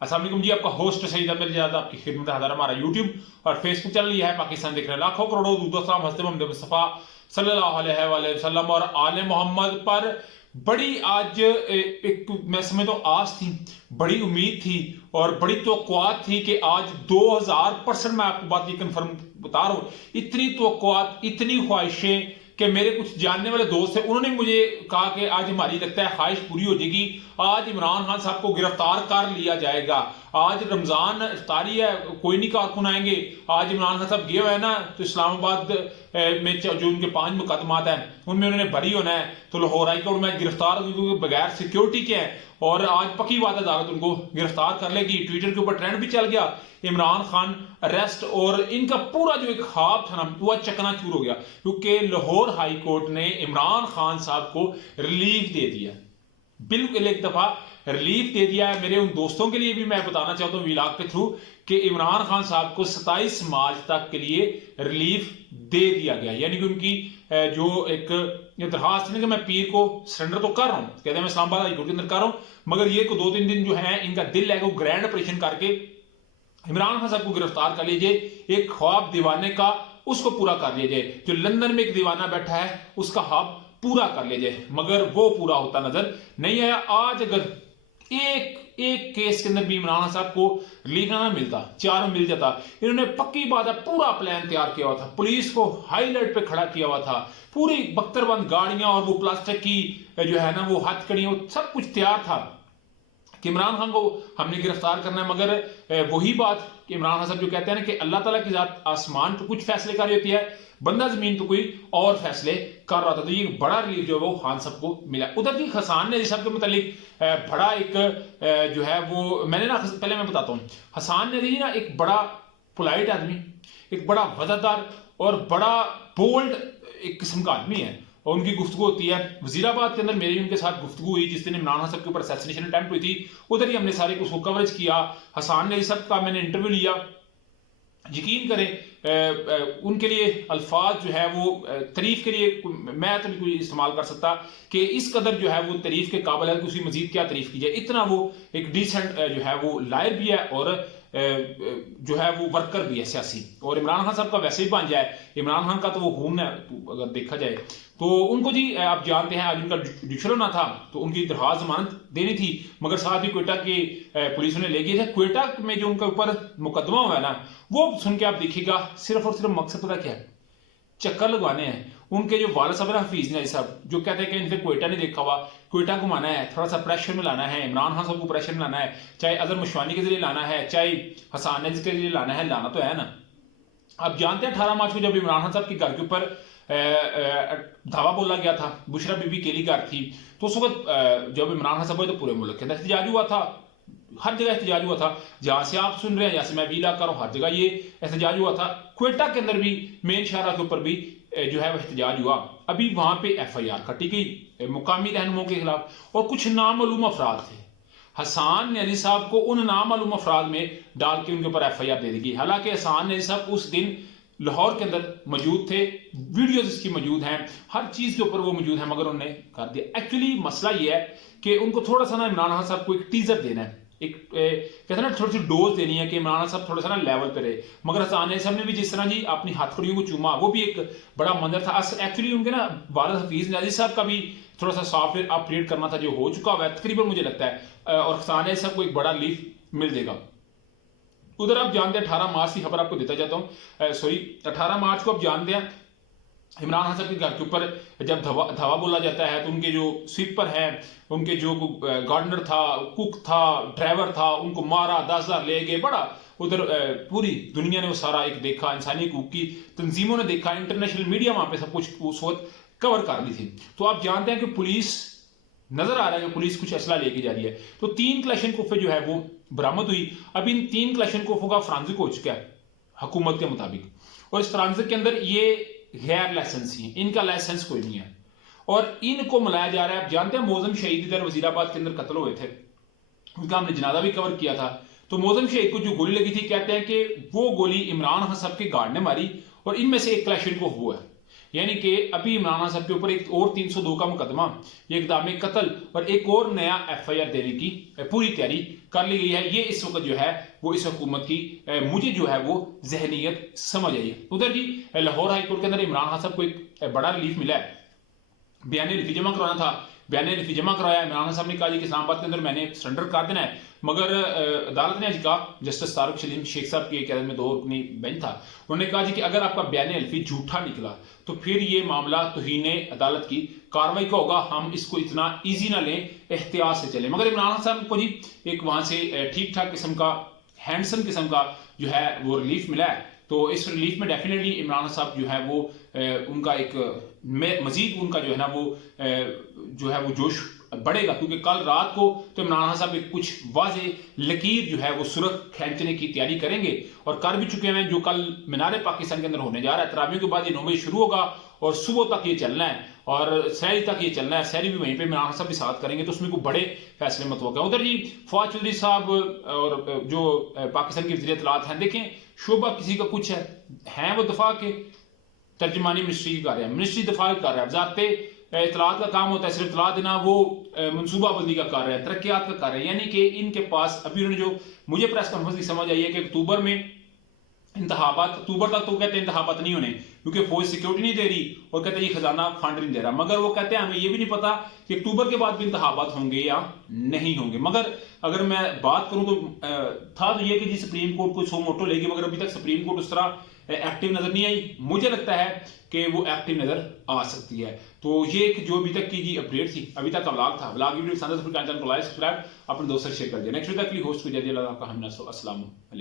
अस्सलाम वालेकुम जी, आपका होस्ट सईद अहमद इजाज़ आपकी खिदमत हाज़िर। हमारा यूट्यूब और फेसबुक चैनल ये है पाकिस्तान देख रहे हैं लाखों करोड़ों दूरदराज हस्ते मोहम्मद मुस्तफ़ा सल्लल्लाहु अलैहि वसल्लम और आले मोहम्मद पर बड़ी आज एक मैं समझ तो आस थी, बड़ी उम्मीद थी और बड़ी तवक्कुआत थी कि आज 2000% मैं आपको बात ये कन्फर्म बता रहा हूँ, इतनी तवक्कुआत, इतनी ख्वाहिशें कि मेरे कुछ जानने वाले दोस्त हैं, उन्होंने मुझे कहा कि आज हमारी लगता है ख्वाहिश पूरी हो जाएगी, आज इमरान खान साहब को गिरफ्तार कर लिया जाएगा। आज रमजान इफ्तारी है, कोई नहीं कारकुन आएंगे। आज इमरान खान साहब गए हुए हैं ना, तो इस्लामाबाद में जो उनके 5 मुकदमात हैं उनमें उन्होंने बरी होना है, तो लाहौर हाई कोर्ट में गिरफ्तार बगैर सिक्योरिटी के हैं और आज पक्की बात है अदालत उनको गिरफ्तार कर लेगी। ट्विटर के ऊपर ट्रेंड भी चल गया, इमरान खान अरेस्ट, और इनका पूरा जो एक ख्वाब था ना वो चकनाचूर हो गया, क्योंकि लाहौर हाई कोर्ट ने इमरान खान साहब को रिलीफ दे दिया, बिल्कुल एक दफा रिलीफ दे दिया है। मेरे उन दोस्तों के लिए भी मैं बताना चाहता हूं व्लॉग के थ्रू कि इमरान खान साहब को 27 मार्च तक के लिए रिलीफ दे दिया गया, यानी कि उनकी जो एक दरखास्त है कि मैं पीर को सरेंडर तो कर रहा हूं, कहते हैं मैं इस्लामाबाद हाई कोर्ट के अंदर कर रहा हूं, मगर ये को 2-3 दिन जो है इनका दिल है वो ग्रैंड ऑपरेशन करके इमरान खान साहब को गिरफ्तार कर लीजिए, एक ख्वाब दीवाने का उसको पूरा कर लीजिए, जो लंदन में एक दीवाना बैठा है उसका ख्वाब पूरा कर लीजिए, मगर वो पूरा होता नजर नहीं आया। आज अगर एक केस के अंदर भी इमरान खान साहब को रिलीफ ना मिलता, 4 मिल जाता, इन्होंने पक्की बात है पूरा प्लान तैयार किया हुआ था, पुलिस को हाईलाइट पे खड़ा किया हुआ था, पूरी बख्तरबंद गाड़ियां और वो प्लास्टिक की जो है ना वो हथकड़ियां, सब कुछ तैयार था कि इमरान खान को हमने गिरफ्तार करना है। मगर वही बात कि इमरान खान साहब जो कहते हैं ना कि अल्लाह ताला की जात आसमान पे कुछ फैसले कर रही होती है, बंदा जमीन पे कोई और फैसले कर रहा था, तो ये बड़ा रिलीफ जो है वो खान साहब को मिला। उधर जी हसन नजी साहब के मुतालिक बड़ा एक जो है वो मैंने ना पहले मैं बताता हूँ, हसन नजी ना एक बड़ा पोलाइट आदमी, एक बड़ा वफादार और बड़ा बोल्ड एक किस्म का आदमी है, और उनकी गुफ्तगू होती है। वजीराबाद के अंदर मेरी उनके साथ गुफ्तगू हुई जिस दिन इमरान खान साहब के ऊपर असैसिनेशन अटेम्प्ट हुई थी, उधर ही हमने सारे उसको कवरेज किया। हसन नजी साहब का मैंने इंटरव्यू लिया, यकीन करें उनके लिए अल्फाज जो है वो तारीफ के लिए मैं तो नहीं कोई इस्तेमाल कर सकता कि इस कदर जो है वो तारीफ के काबिल है कि उसकी मजीद क्या तारीफ की जाए। इतना वो एक डिसेंट जो है वो लायर भी है और जो है वो वर्कर भी है सियासी, और इमरान खान साहब का वैसे ही बन जाए, इमरान खान का तो वो खून है अगर देखा जाए तो उनको जी आप जानते हैं आज उनका जुडिशल होना था, तो उनकी दरखास्त जमानत देनी थी, मगर साथ ही क्वेटा की पुलिस ने ले गई। क्वेटा में जो उनके ऊपर मुकदमा हुआ है ना, वो सुन के आप देखिएगा, सिर्फ और सिर्फ मकसद पता क्या है, चक्कर लगवाने हैं। उनके जो वाला साहब है हफीज नजी साहब, जो कहते हैं कि इनसे क्वेटा नहीं देखा हुआ, क्वेटा घुमाना है, थोड़ा सा प्रेशर में लाना है, इमरान खान साहब को प्रेशर में लाना है, चाहे अजहर मुशवानी के जरिए लाना है, चाहे हसन नजी के जरिए लाना है, लाना तो है ना। आप जानते हैं 18 मार्च को जब इमरान खान साहब के घर के ऊपर धावा बोला गया था, बुशरा बीबी केली घर थी, तो उस वक्त जब इमरान खान साहब हुए तो पूरे मुल्क के अंदर एहतजाज हुआ था, हर जगह एहतजाज हुआ था, जहां से आप सुन रहे हैं, जहां से मैं भी इलाका हूं, हर जगह ये एहतजाज हुआ था। क्वेटा के अंदर भी मेन शहरा के ऊपर भी जो है वह एहतजाज हुआ। अभी वहां पे FIR कटी गई मुकामी रहनुमाओं के खिलाफ, और कुछ नामालूम अफराद थे, हसन नजी साहब को उन नामालूम अफराद में डाल के उनके ऊपर FIR दे दी गई। हालांकि हसन नजी साहब उस दिन लाहौर के अंदर मौजूद थे, वीडियोज इसकी मौजूद हैं, हर चीज के ऊपर वो मौजूद है, मगर उन्होंने कर दिया। एक्चुअली मसला ये है कि उनको थोड़ा सा ना इमरान खान साहब को एक टीजर देना है, एक कहते हैं ना थोड़ी सी डोज देनी है कि इमरान खान साहब थोड़ा सा ना लेवल पे रहे। मगर हसन साहब ने भी जिस तरह जी अपनी हथकड़ियों को चूमा, वो भी एक बड़ा मंजर था। एक्चुअली उनके ना वालिद हफीज नजी साहब का भी थोड़ा सा सॉफ्टवेयर अपग्रेड करना था, जो हो चुका हुआ है तकरीबन मुझे लगता है, और हसन साहब को एक बड़ा रिलीफ मिल जाएगा। उधर आप जानते हैं 18 मार्च की खबर आपको देता जाता हूं, सॉरी 18 मार्च को आप जानते हैं इमरान खान साहब के घर के ऊपर जब धावा बोला जाता है, तो उनके जो स्वीपर हैं, उनके जो गार्डनर था, कुक था, ड्राइवर था, उनको मारा, 10,000 ले गए। बड़ा उधर पूरी दुनिया ने वो सारा एक देखा, इंसानी हकूक की तंजीमों ने देखा, इंटरनेशनल मीडिया वहां पे सब कुछ उस वक्त कवर कर ली थी। तो आप जानते हैं कि पुलिस नजर आ रहा है कि पुलिस कुछ असला लेके जा रही है, तो 3 क्लैशन कोफे जो है वो बरामद हुई। अब इन 3 क्लैशन कोफों का फ्रांसिक हो चुका है हुकूमत के मुताबिक, और इस फ्रांसिक के अंदर ये गैर लाइसेंसी है, इनका लाइसेंस कोई नहीं है, और इनको मिलाया जा रहा है। आप जानते हैं मौजम शहीद इधर वजीराबाद के अंदर कत्ल हुए थे, उनका हमने जनाजा भी कवर किया था। तो मौजम शहीद को जो गोली लगी थी, कहते हैं कि वो गोली इमरान खान साहब के गार्ड ने मारी, और इनमें से एक क्लैशन कोफ हुआ है, यानी कि अभी इमरान खान साहब के ऊपर एक और 302 का मुकदमा, एक इक़दाम कत्ल और एक और नया FIR देने की पूरी तैयारी कर ली गई है। ये इस वक्त जो है वो इस हुकूमत की मुझे जो है वो जहनीत समझ आई है। उधर जी लाहौर हाई कोर्ट के अंदर इमरान खान साहब को एक बड़ा रिलीफ मिला है। बयान रिफी जमा करवाना था, बयान रिफी जमा करवाया। इमरान खान साहब ने कहा जी कि इस्लामाबाद के अंदर मैंने सरेंडर कर देना है, मगर अदालत ने आज कहा, जस्टिस तारिक सलीम शेख साहब की एक में 2 रुकनी बेंच था, उन्होंने कहा जी कि अगर आपका बयान हल्फी झूठा निकला तो फिर ये मामला तौहीन अदालत की कार्रवाई का होगा, हम इसको इतना ईजी ना लें, एहतियात से चलें। मगर इमरान खान साहब को जी एक वहां से ठीक ठाक किस्म का हैंडसम किस्म का जो है वो रिलीफ मिला है। तो इस रिलीफ में डेफिनेटली इमरान साहब जो है वो उनका एक मजीद उनका जो है ना वो जो है वो जोश बढ़ेगा, क्योंकि कल रात को तो इमरान खान साहब एक कुछ वाजे लकीर जो है वो सुरख खींचने की तैयारी करेंगे और कर भी चुके हैं, जो कल मीनार पाकिस्तान के अंदर होने जा रहा है। तरावियों के बाद ये 9 बजे शुरू होगा और सुबह तक ये चलना है और सहरी तक ये चलना है। सहरी भी वहीं पे इमरान खान साहब भी साथ करेंगे, तो उसमें कोई बड़े फैसले मत होगा। उधर जी फवाद चौधरी साहब और जो पाकिस्तान के वज़ीर इत्तलात हैं, देखें शोबा किसी का कुछ है वो दफा के तर्जमानी मिनिस्ट्री की कर रहे हैं, मिनिस्ट्री दफा की कर रहा है, वजारत इत्तलात का काम होता है सिर्फ इत्तलात देना, वो मनसूबाबंदी का कर रहे हैं, तरक्यात का कर रहे हैं। यानी कि इनके पास अभी उन्होंने जो मुझे प्रेस कॉन्फ्रेंस की समझ आई है कि अक्टूबर में इंतखाबात, अक्टूबर तक तो कहते हैं इंतखाबात नहीं होने क्योंकि फौज सिक्योरिटी नहीं दे रही और कहते हैं ये खजाना फंड नहीं दे रहा, मगर वो कहते हैं हमें ये भी नहीं पता कि अक्टूबर के बाद भी इंतखाबात होंगे या नहीं होंगे। मगर अगर मैं बात करूं तो था तो ये कि जी सुप्रीम कोर्ट को सो मोटो लेगी, मगर अभी तक सुप्रीम कोर्ट उस तरह एक्टिव नजर नहीं आई। मुझे लगता है कि वो एक्टिव नजर आ सकती है। तो ये एक जो अभी तक की जी अपडेट थी, अभी तक का व्लॉग था, व्लॉग वीडियो पसंद है तो चैनल को लाइक सब्सक्राइब अपने दोस्तों से शेयर कर दिया। नेक्स्ट वीडियो के लिए होस्ट को जय अल्लाह का हम अस्सलाम वालेकुम।